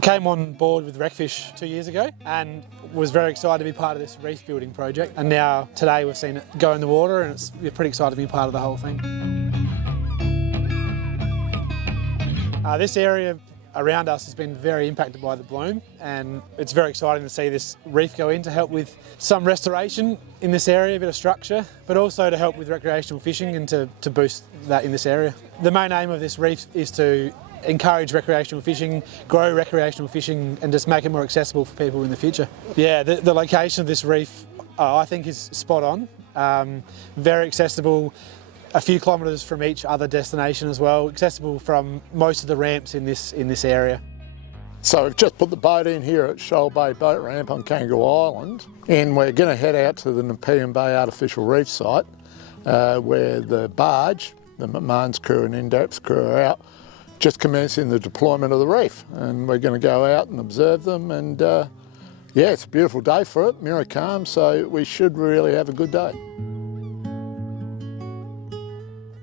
I came on board with RecFish 2 years ago and was very excited to be part of this reef building project. And now today we've seen it go in the water and we're pretty excited to be part of the whole thing. This area around us has been very impacted by the bloom, and it's very exciting to see this reef go in to help with some restoration in this area, a bit of structure, but also to help with recreational fishing and to boost that in this area. The main aim of this reef is to encourage recreational fishing, grow recreational fishing and just make it more accessible for people in the future. Yeah, the location of this reef I think is spot on, very accessible, a few kilometres from each other destination as well, accessible from most of the ramps in this area. So we've just put the boat in here at Shoal Bay Boat Ramp on Kangaroo Island, and we're going to head out to the Nepean Bay Artificial Reef site where the barge, the McMahons crew and in-depth crew are out just commencing the deployment of the reef, and we're going to go out and observe them, and yeah, it's a beautiful day for it, mirror calm, so we should really have a good day.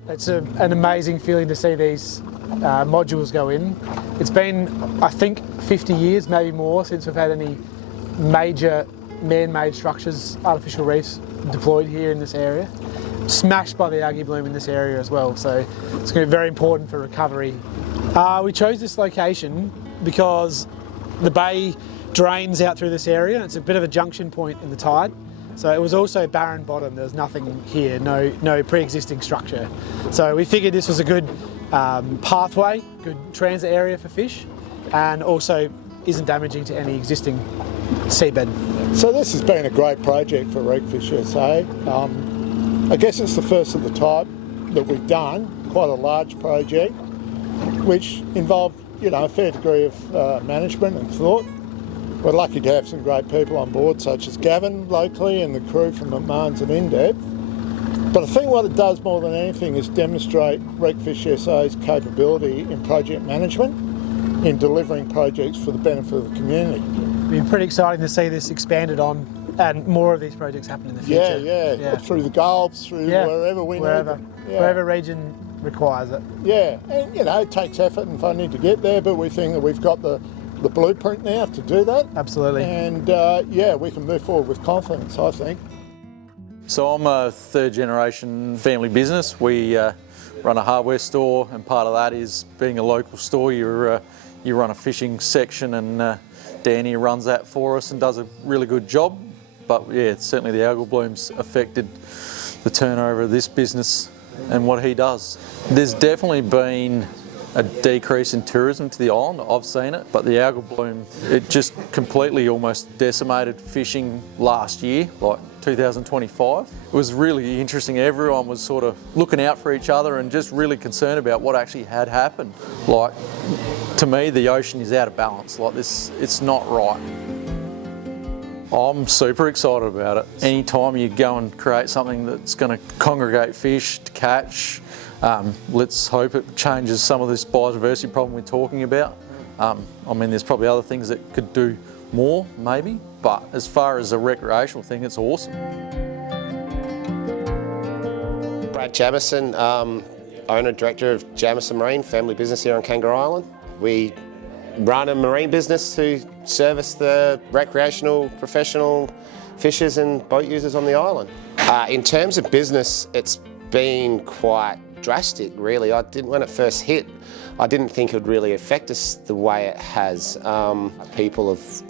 It's an amazing feeling to see these modules go in. It's been, I think, 50 years, maybe more, since we've had any major man-made structures, artificial reefs deployed here in this area. Smashed by the algae bloom in this area as well, so it's going to be very important for recovery. We chose this location because the bay drains out through this area and it's a bit of a junction point in the tide. So it was also barren bottom, there was nothing here, no pre-existing structure. So we figured this was a good pathway, good transit area for fish, and also isn't damaging to any existing seabed. So this has been a great project for RecFishSA. I guess it's the first of the type that we've done, quite a large project, which involved, a fair degree of management and thought. We're lucky to have some great people on board, such as Gavin locally and the crew from McMahons and In-Depth. But I think what it does more than anything is demonstrate RecFishSA's capability in project management, in delivering projects for the benefit of the community. It's been pretty exciting to see this expanded on and more of these projects happen in the future. Yeah. Through the Gulfs, through wherever we need them. Wherever region requires it. Yeah, and it takes effort and funding to get there, but we think that we've got the blueprint now to do that. Absolutely. And we can move forward with confidence, I think. So I'm a third generation family business. We run a hardware store, and part of that is being a local store. You run a fishing section, and Danny runs that for us and does a really good job. But yeah, certainly the algal blooms affected the turnover of this business and what he does. There's definitely been a decrease in tourism to the island, I've seen it, but the algal bloom, it just completely almost decimated fishing last year, like 2025. It was really interesting, everyone was sort of looking out for each other and just really concerned about what actually had happened. Like, to me, the ocean is out of balance, like this, it's not right. I'm super excited about it. Anytime you go and create something that's going to congregate fish to catch, let's hope it changes some of this biodiversity problem we're talking about. There's probably other things that could do more, maybe, but as far as a recreational thing, it's awesome. Brad Jamison, owner director of Jamison Marine, family business here on Kangaroo Island. We run a marine business to service the recreational, professional fishers and boat users on the island. In terms of business, it's been quite drastic, really. When it first hit, I didn't think it would really affect us the way it has. People have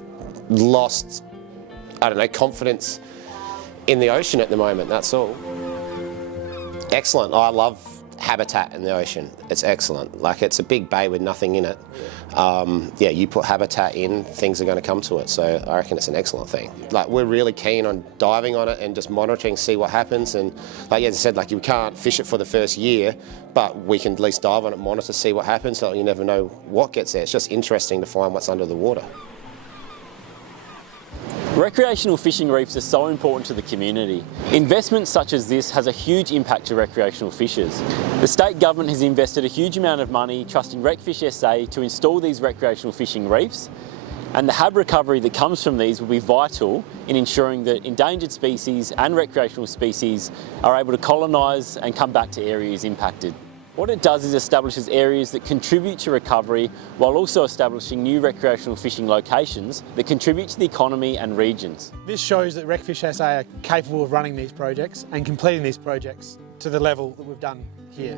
lost, confidence in the ocean at the moment, that's all. Excellent. I love habitat in the ocean. It's excellent. Like, it's a big bay with nothing in it. You put habitat in, things are going to come to it. So I reckon it's an excellent thing. Like, we're really keen on diving on it and just monitoring, see what happens. And like as I said, you can't fish it for the first year, but we can at least dive on it, monitor, see what happens. So you never know what gets there. It's just interesting to find what's under the water. Recreational fishing reefs are so important to the community. Investment such as this has a huge impact to recreational fishers. The state government has invested a huge amount of money trusting RecFishSA to install these recreational fishing reefs, and the HAB recovery that comes from these will be vital in ensuring that endangered species and recreational species are able to colonise and come back to areas impacted. What it does is establishes areas that contribute to recovery while also establishing new recreational fishing locations that contribute to the economy and regions. This shows that RecFishSA are capable of running these projects and completing these projects to the level that we've done here.